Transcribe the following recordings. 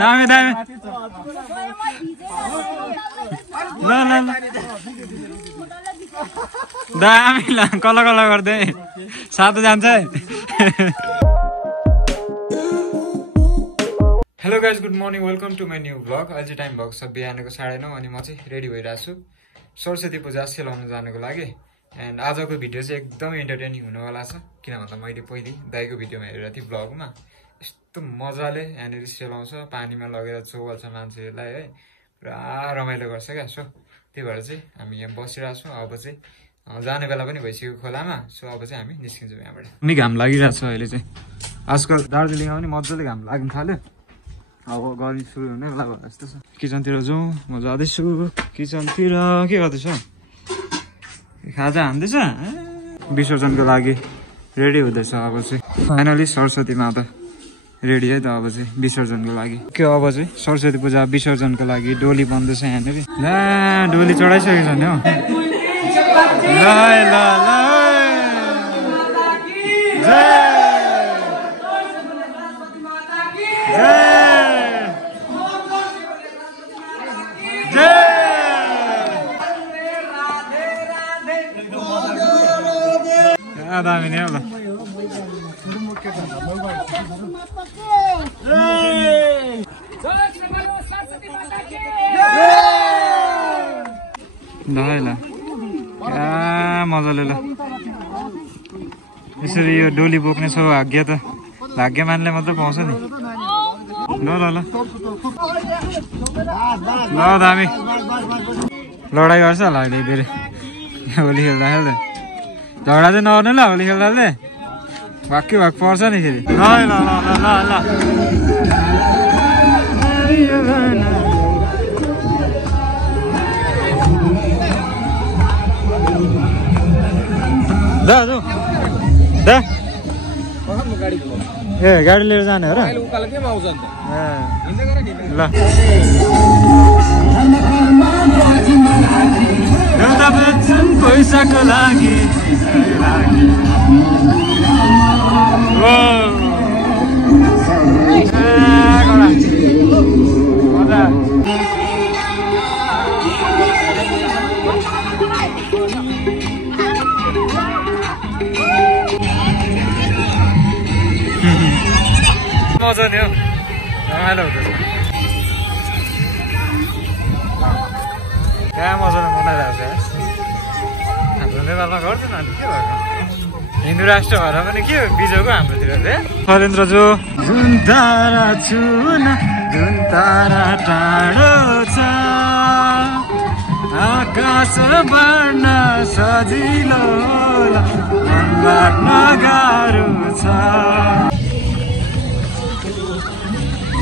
दामी दामी ल ल दामी ल कला कला गर्दै सातो जान्छ है hello guys good morning welcome to my new vlog अहिले टाइम भएको छ बिहानको 9:30 अनि म चाहिँ रेडी भइरहेको छु सरस्वती पूजा सेलाउन जानको लागि एन्ड आजको भिडियो चाहिँ एकदमै इन्टरटेनिङ हुनेवाला छ किन भन्दा मैले पहिले दाइको भिडियोमा हेरेर थिएँ भ्लगमा यस्तो मजाले यहाँनिर सेलाउँछ पानीमा लगेर चोबाल्छ मान्छेहरूलाई है पुरा रमाइलो गर्छ क्या सो त्यही भएर चाहिँ हामी यहाँ बसिरहेको छौँ अब चाहिँ जाने बेला पनि भइसक्यो खोलामा सो अब चाहिँ हामी निस्किन्छौँ यहाँबाट हामी घाम लागिरहेको छ अहिले चाहिँ आजकल दार्जिलिङमा पनि मजाले घाम लाग्न थाल्यो अब गर्मी सुरु हुने बेला भयो जस्तो छ किचनतिर जाउँ म जाँदैछु किचनतिर के गर्दैछ खाजा हान्दैछ विसर्जनको लागि रेडी हुँदैछ अब चाहिँ फाइनली सरस्वती माता रेडी है त अब चाहिँ विसर्जनको लागि के अब चाहिँ सरस्वती पूजा विसर्जनको लागि डोली बन्दैछ यहाँनिर ला डोली चढाइसकेको छ नि हौ ल ल दामी नै होला ल क्या मजाले ल यसरी यो डोली बोक्ने सो भाग्य त भाग्यमानले मात्र पाउँछ नि ल ल ल ल दामी लडाइँ गर्छ होला अहिले धेरै होली खेल्दा खेल्दा झगडा चाहिँ नगर्नु ल होली खेल्दा चाहिँ भाग्य भाग पर्छ नि फेरि ल ल ल ल दाजु दा ए गाडी लिएर जाने हो र ल पैसाको लागि मजा नि हौ रमाइलो हुँदैछ क्या मजाले मनाइरहेको छ हाम्रो नेपालमा गर्दैन अनि के भएको हिन्दू राष्ट्र भएर पनि के बिजोको हाम्रोतिर शैलेन्द्र जो जुन तारा छुन जुन तारा टाढो छ आकाश बढ्न सजिलो मन लाग्न गाह्रो छ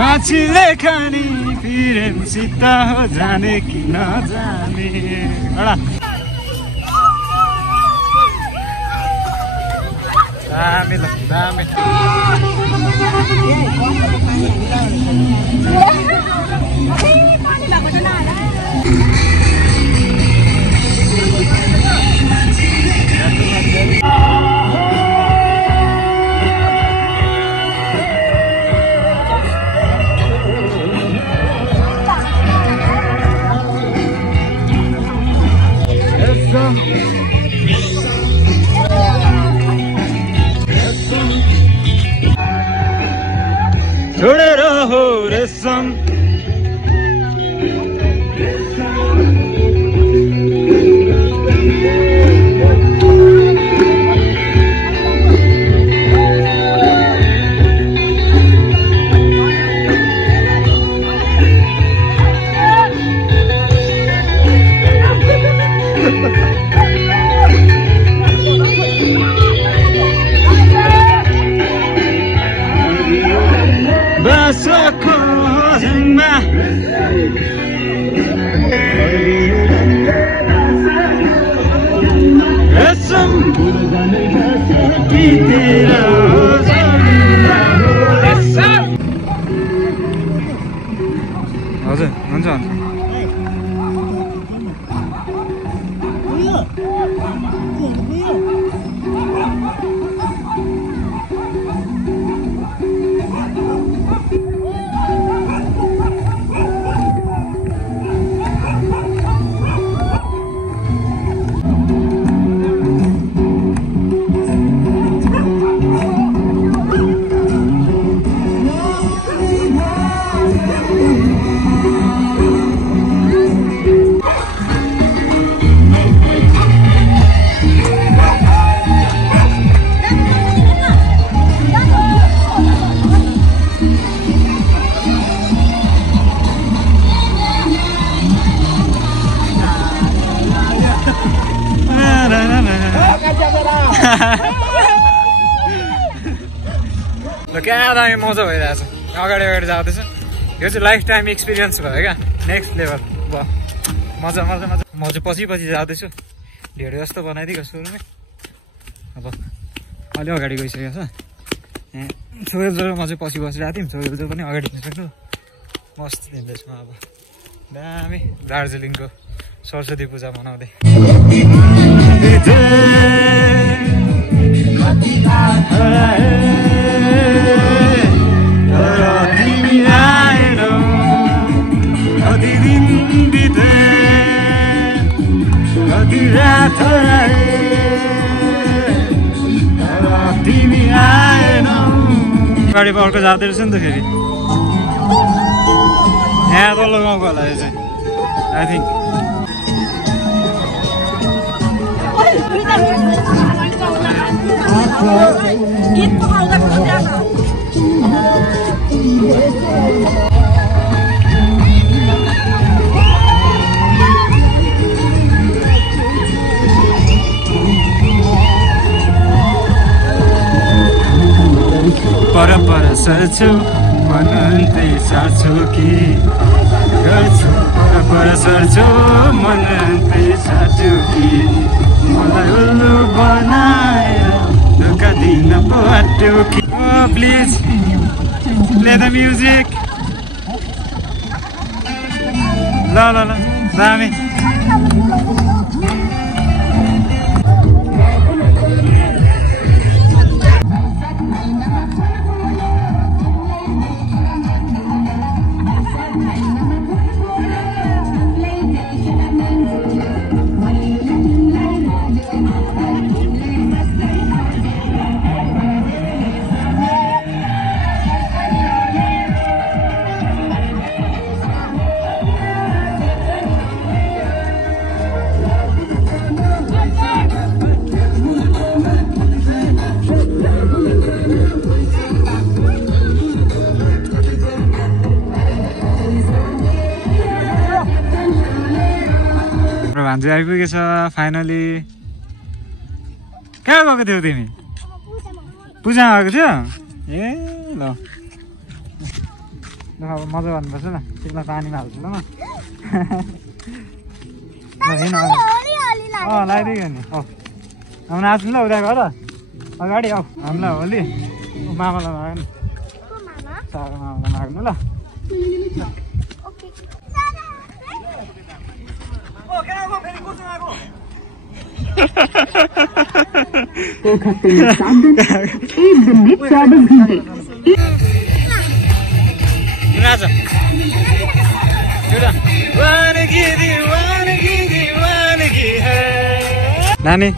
माछीले खानी प्रेमसित हो जाने कि नजाने दामी ल दामी छोडेर हो रेशम बासको क्या दामी मजा भइरहेछ अगाडि अगाडि जाँदैछ यो चाहिँ लाइफ टाइम एक्सपिरियन्स भयो क्या नेक्स्ट लेभल भयो मजा मजा मजा म चाहिँ पछि पछि जाँदैछु ढेड जस्तो बनाइदिएको सुरुमै अब अलि अगाडि गइसकेको छ सोहेलजो म चाहिँ पछि बसिरहेको थियौँ सोहेलजो पनि अगाडि हिँडिसक्नु मस्त हिँड्दैछु म अब दामी दार्जिलिङको सरस्वती पूजा मनाउँदै गाडी अर्को जाँदो रहेछ नि त फेरि यहाँ तल्लो गाउँको होला यो चाहिँ आई थिङ्क पर सर्छु मन अन्तै सार्छु कि गर्छु पर सर्छु मन अन्तै सार्छु कि मलाई उल्लु बनाएर धोका दिन पाट्यो कि प्लिज प्ले द म्युजिक ल ल ल दामी भान्जी आइपुगेछ फाइनली कहाँ गएको थियौ तिमी पूजामा गएको थियो ए ल अब मजा गर्नुपर्छ ल त्यसलाई पानीमा हाल्छु ल म लगाइदियो नि औ अब नाच्नु ल उता गर अगाडि आऊ हामीलाई होली मामालाई माग्नु सारो मामालाई माग्नु ल नानी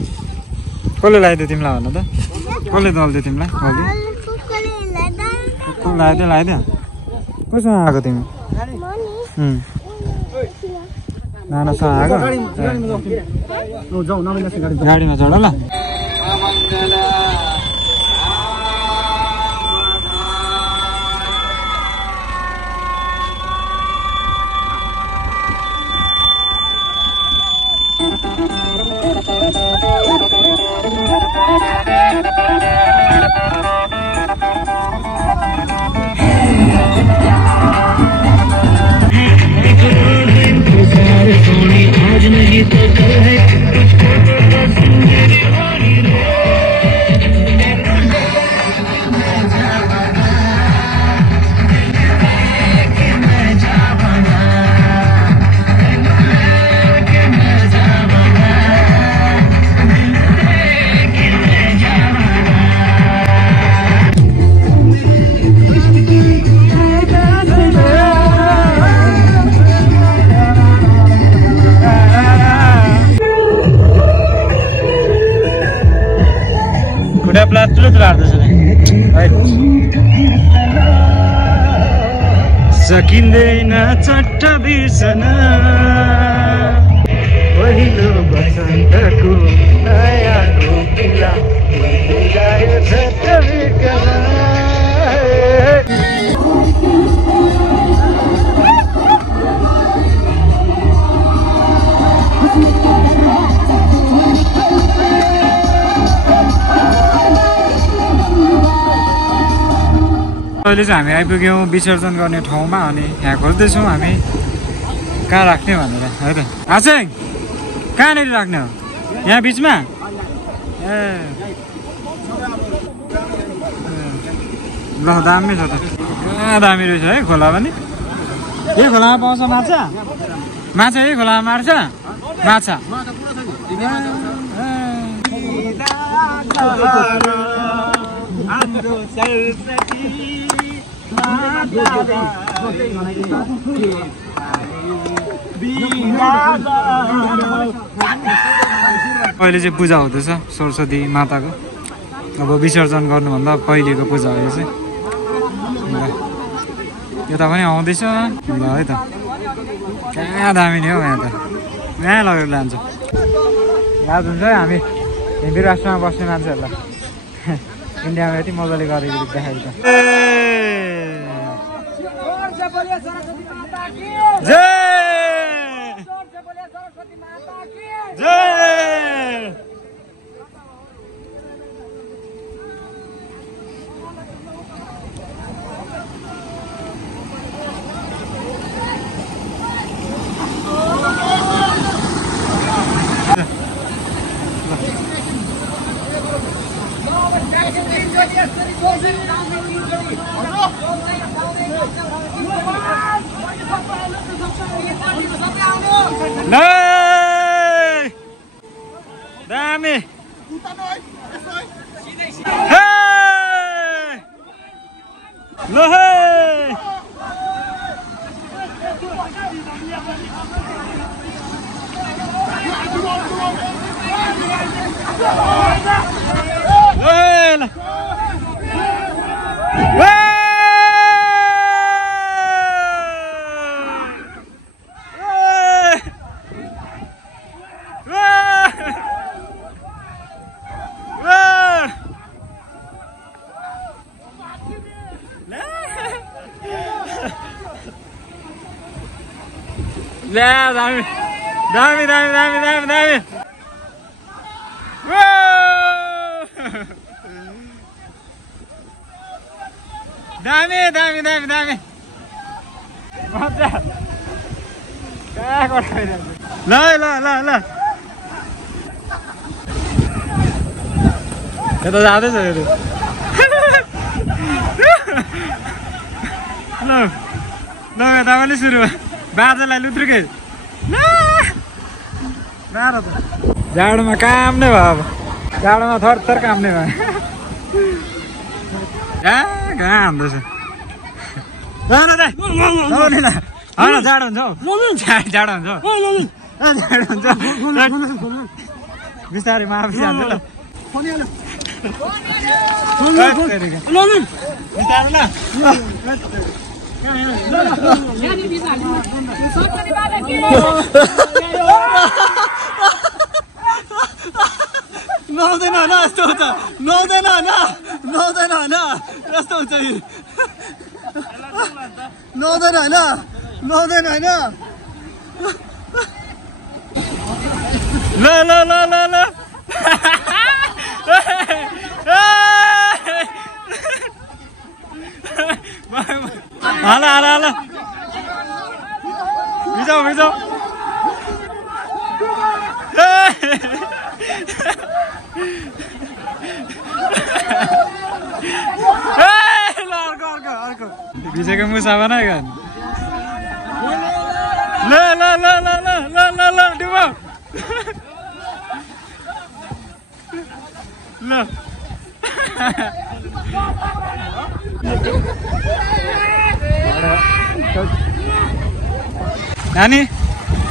कसले लगाइदियो तिमीलाई भन त कसले दलिदियो तिमीलाई लगाइदियो कोसँग आएको तिमी नानासँग आएको गाडीमा चढ ल आज नहीं तो कल है सकिँदैन चट्ट बिर्सन पहिलो बसन्तको नयाँको किला चट्ट बिर्सन अहिले चाहिँ हामी आइपुग्यौँ विसर्जन गर्ने ठाउँमा अनि यहाँ खोज्दैछौँ हामी कहाँ राख्ने भनेर है त। आछेङ कहाँनिर राख्ने हो? यहाँ बिचमा? ए ल दामी छ त। दामी रहेछ है खोला पनि। यही खोलामा पाउँछ माछा? माछा यही खोलामा मार्छ? माछा अहिले चाहिँ पूजा हुँदैछ सरस्वती माताको। अब विसर्जन गर्नुभन्दा पहिलेको पूजा हो यो चाहिँ। यता पनि आउँदैछ ल है त। कहाँ दामी नि हौ यहाँ त। यहाँ लगेर लान्छ याद हुन्छ है हामी हिन्दी राष्ट्रमा बस्ने मान्छेहरूलाई। इन्डियामा यति मजाले गरेको देखाएको त। दामी ल दामी दामी दामी दामी दामी दामी दामी दामी दामी दामी मजा ल ल ल ल यता जाँदैछ यो ल ल यता पनि सुरु बाजेलाई लुत्रुके जाडोमा काम नै भयो। अब जाडोमा थरथर काम नै भयो। कहाँ हान्दैछ जाडो हुन्छ जाडो हुन्छ बिस्तारै माफी हान्छ ल नहुँदैन होइन यस्तो हुन्छ नहुँदैन होइन नहुँदैन होइन यस्तो हुन्छ नहुँदैन होइन नहुँदैन होइन ल ल ल ल ल हाला हाला हाला भिजाऊ भिजाऊ अर्को भिजेको मुसा बनायो ल ल ल ल ल ल ल ल डुबो ल नानी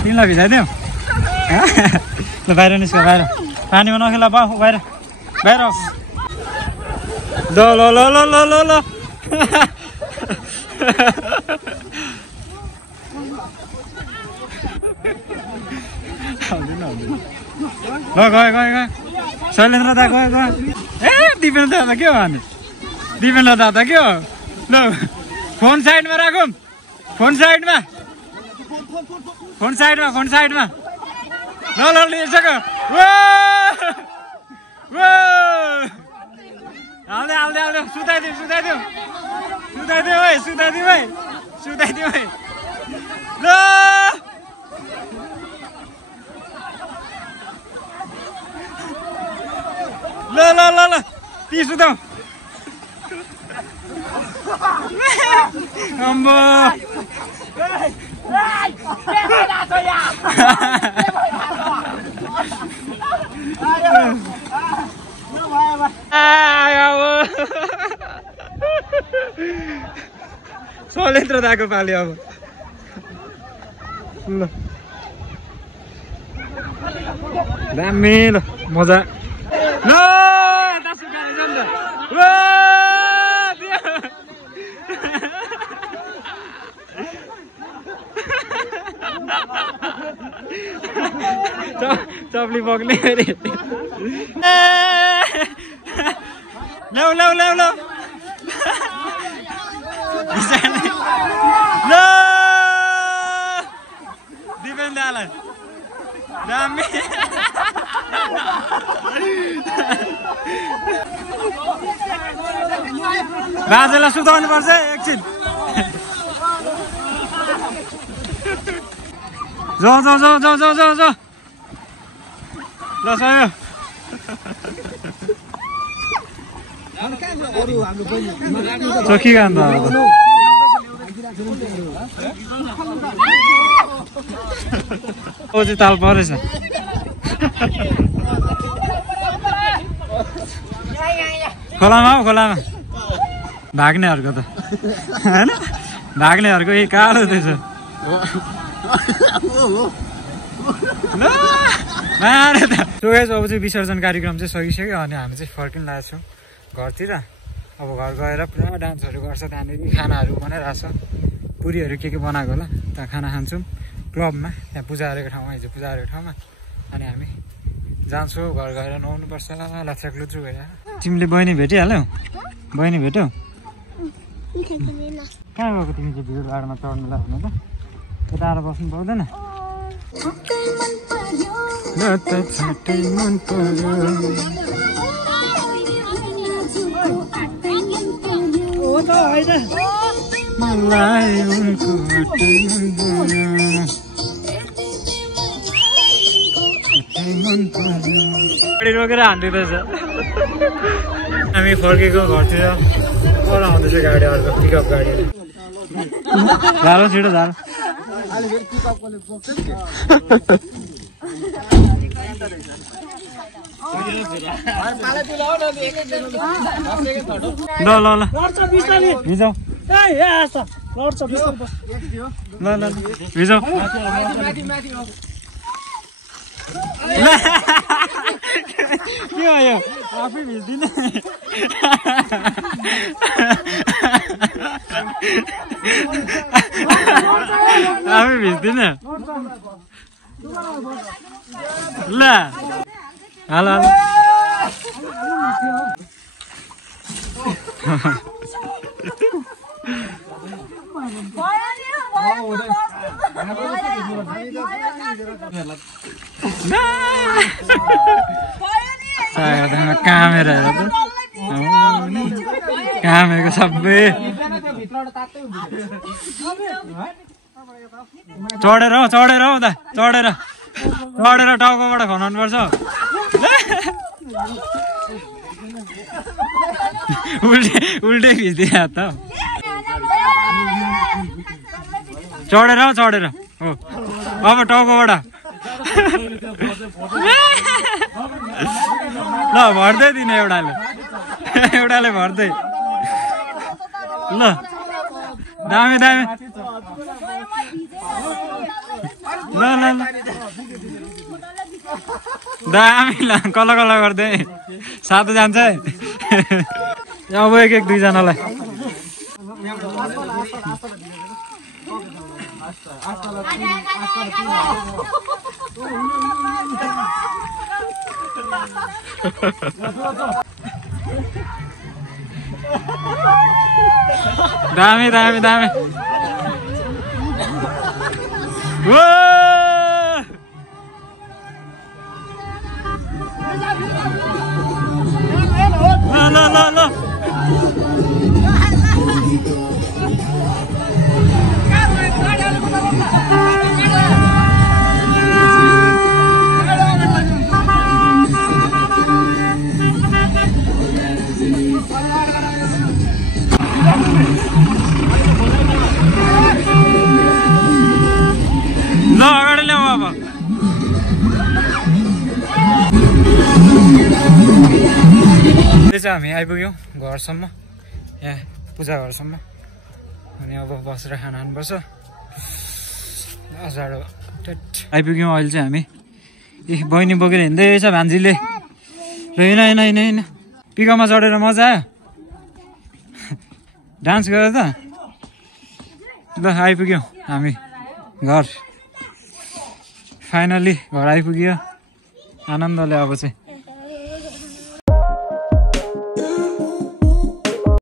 तिमीलाई भिजाइदिउँ ल बाहिर निस्क बाहिर पानीमा नखेला बाहु बाहिर बाहिर ल ल ल ल ल ल ल ल गयो गयो गयो शैलेन्द्र दा गयो गयो ए दिपेन्द्र दादा के हो भने दिपेन्द्र दादा के हो ल फोन साइडमा राखौँ फोन साइडमा फोन साइडमा फोन साइडमा ल ल लिइसक्यो हाल्दै हाल्दै हाल्दै सुताइदिउँ सुताइदिउँ सुताइदियो भाइ सुताइदियो भाइ सुताइदियो भाइ ल ल ल ल ल ती सुताउ अम्बो सलेन्द्र दाको पाल्यो अब ल दामी ल मजा ल यता सुकाएर जान्छ चप्ली बग्ने अरे लौ लौ लौ लौ ल दिपेन दालाई दामी राजालाई सुताउनु पर्छ एकछिन जाऊ जाऊ जाऊ जाऊ जाऊ जाऊ जाऊ ल सयो चोकी गान्द ओ चाहिँ ताल परेछ खोलामा हौ खोलामा भाग्नेहरूको त होइन भाग्नेहरूको यही कालो रहेछ सो गाइस अब चाहिँ विसर्जन कार्यक्रम चाहिँ सकिसक्यो अनि हामी चाहिँ फर्किन लागेको छौँ घरतिर अब घर गएर पुरा डान्सहरू गर्छ त्यहाँनिर खानाहरू बनाइरहेको छ पुरीहरू के बनाएको होला त्यहाँ खाना खान्छौँ क्लबमा त्यहाँ पूजा गरेको ठाउँमा हिजो पूजा गरेको ठाउँमा अनि हामी जान्छौँ घर गएर नुहाउनुपर्छ लाछाक लुच्रु भएर तिमीले बहिनी भेटिहाल्यौ बहिनी भेट्यौ कहाँ गएको तिमी चाहिँ भिड भाडमा चढ्नु लाग्नु त यता आएर बस्नु पाउँदैन गाडी रोकेर हान्दिँदैछ हामी फर्केको घरतिर पर आउँदैछ गाडी अर्को पिकअप गाडीले झालो छिटो झालो ल ल ल भिजाउ ल ल भिजाउ के हो यो आफै भिज्दिन आफै भिज्दिन ल हेलो क्यामेरा क्यामेराको सबै चढेर हौ चढेर हौ दा चढेर चढेर टाउकोबाट खनाउनु पर्छ उल्टे उल्टे खिच्दिन त चढेर हौ चढेर हो अब टाउकोबाट ल भर्दै दिने एउटाले एउटाले भर्दै ल दामी दामी ल ल ल दामी ल कल कल गर्दै सातो जान्छ है अब एक एक दुईजनालाई दामी दामी दामी ल ल ल ल चाहिँ हामी आइपुग्यौँ घरसम्म, यहाँ पूजा घरसम्म। अनि अब बसेर खाना खानुपर्छ। जाडो आइपुग्यौँ अहिले चाहिँ हामी। ए बहिनी बोकेर हिँड्दैछ भान्जीले। र होइन पिकअपमा चढेर मजा आयो। डान्स गरेर त ल आइपुग्यौँ हामी घर। फाइनल्ली घर आइपुग्यो आनन्दले। अब चाहिँ